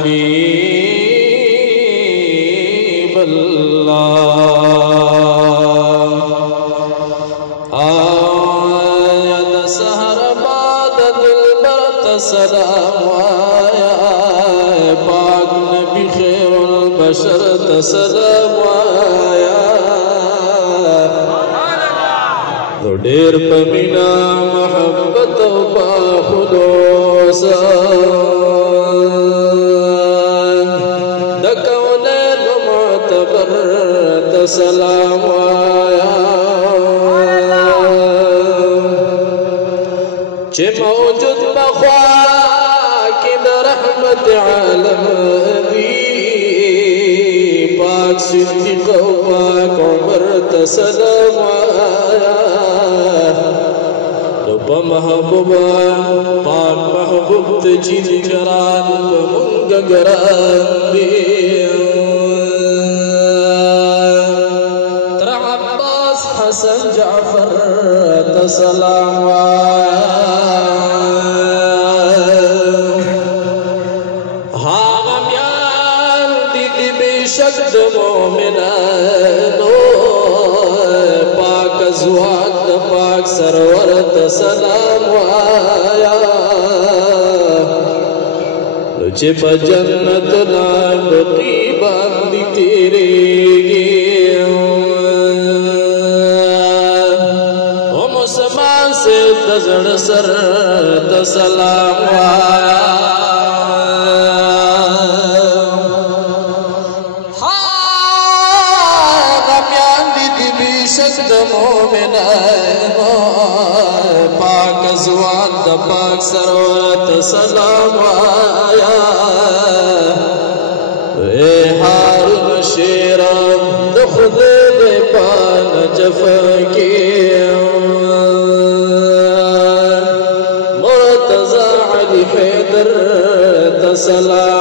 हबीब अल्लाह। आया दशहर बाद दिलबर तसलाम आया, पाक नबी खैरुल बशर तसलाम आया। तो ढेर पमीना मोहब्बत खुदोसा दकौने मुतबर तसलाम आया। चे मौजूद बख्वा की रहमत आलम दी, पाक सिद्दीक़ पाक उमर तसलाम आया। महबूबा पाक महबूब तजिन गरान मुंग गरान दे तरा अब्बास हसन जाफर तसलाम आया। हाँ गम्यान दीदी बेशक मोमिनानो, पाक अज़वाज पाक सरवर तसलाम आया। तुझे जन्नत ना बक़ीबा दी तेरे ओ मुसलमान से तजड़ सर तसलाम आया। पाक अज़वाज पाक सरवत सलाम आया। ए हारून शेरा खुद दे पान जफ के मुर्तज़ा अली हैदर तसलाम